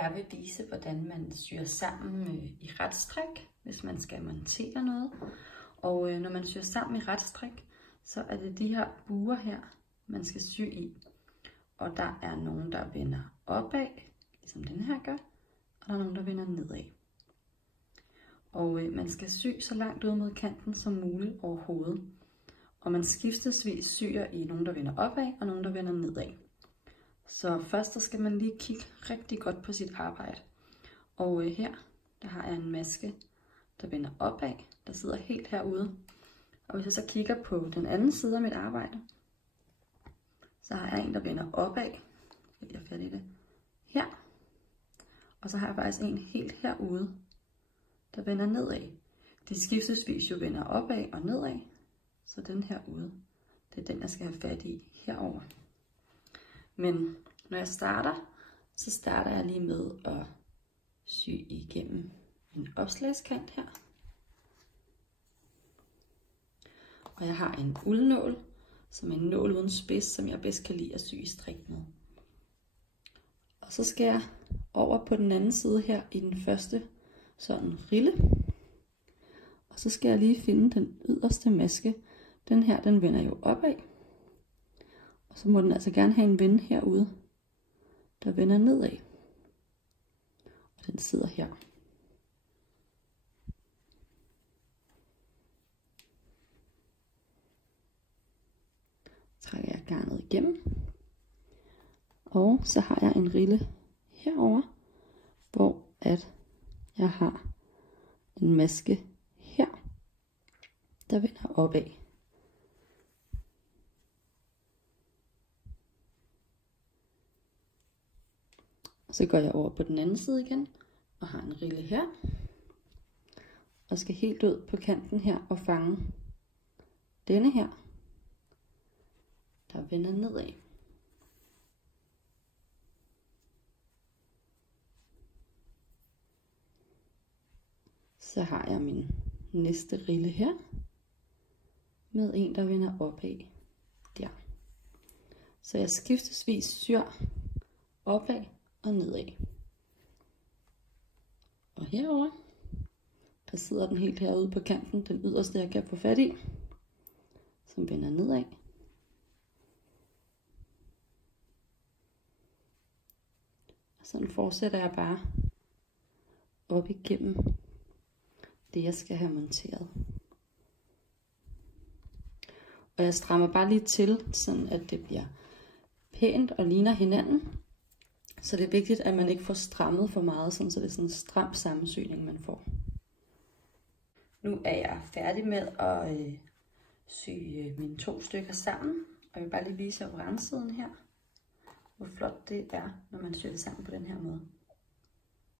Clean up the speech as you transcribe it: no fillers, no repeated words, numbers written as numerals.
Jeg vil vise, hvordan man syr sammen i retstræk, hvis man skal montere noget. Og når man syr sammen i retstræk, så er det de her buer her, man skal sy i. Og der er nogen, der vender opad, ligesom den her gør, og der er nogen, der vender nedad. Og man skal sy så langt ud mod kanten som muligt overhovedet. Og man skiftesvis syer i nogen, der vender opad, og nogen, der vender nedad. Så først så skal man lige kigge rigtig godt på sit arbejde. Og her, der har jeg en maske, der vender opad, der sidder helt herude. Og hvis jeg så kigger på den anden side af mit arbejde, så har jeg en, der vender opad. Jeg er fat i det. Her. Og så har jeg faktisk en helt herude, der vender nedad. De skiftesvis jo vender opad og nedad. Så den herude, det er den, jeg skal have fat i herover. Men når jeg starter, så starter jeg lige med at sy igennem en opslagskant her. Og jeg har en uldnål, som er en nål uden spids, som jeg bedst kan lide at sy i strik med. Og så skal jeg over på den anden side her i den første sådan rille. Og så skal jeg lige finde den yderste maske. Den her, den vender jo opad. Og så må den altså gerne have en vende herude, der vender nedad. Og den sidder her. Trækker jeg garnet igennem. Og så har jeg en rille herover, hvor at jeg har en maske her, der vender opad. Så går jeg over på den anden side igen, og har en rille her. Og skal helt ud på kanten her og fange denne her, der vender nedad. Så har jeg min næste rille her, med en, der vender opad der. Så jeg skiftesvis syr opad og nedad. Og herover, der sidder den helt herude på kanten, den yderste jeg kan få fat i, som vender nedad. Og sådan fortsætter jeg bare op igennem det, jeg skal have monteret. Og jeg strammer bare lige til, sådan at det bliver pænt og ligner hinanden. Så det er vigtigt, at man ikke får strammet for meget, sådan, så det er sådan en stram sammensyning, man får. Nu er jeg færdig med at sy mine 2 stykker sammen. Og jeg vil bare lige vise jer på randsiden her, hvor flot det er, når man syr det sammen på den her måde.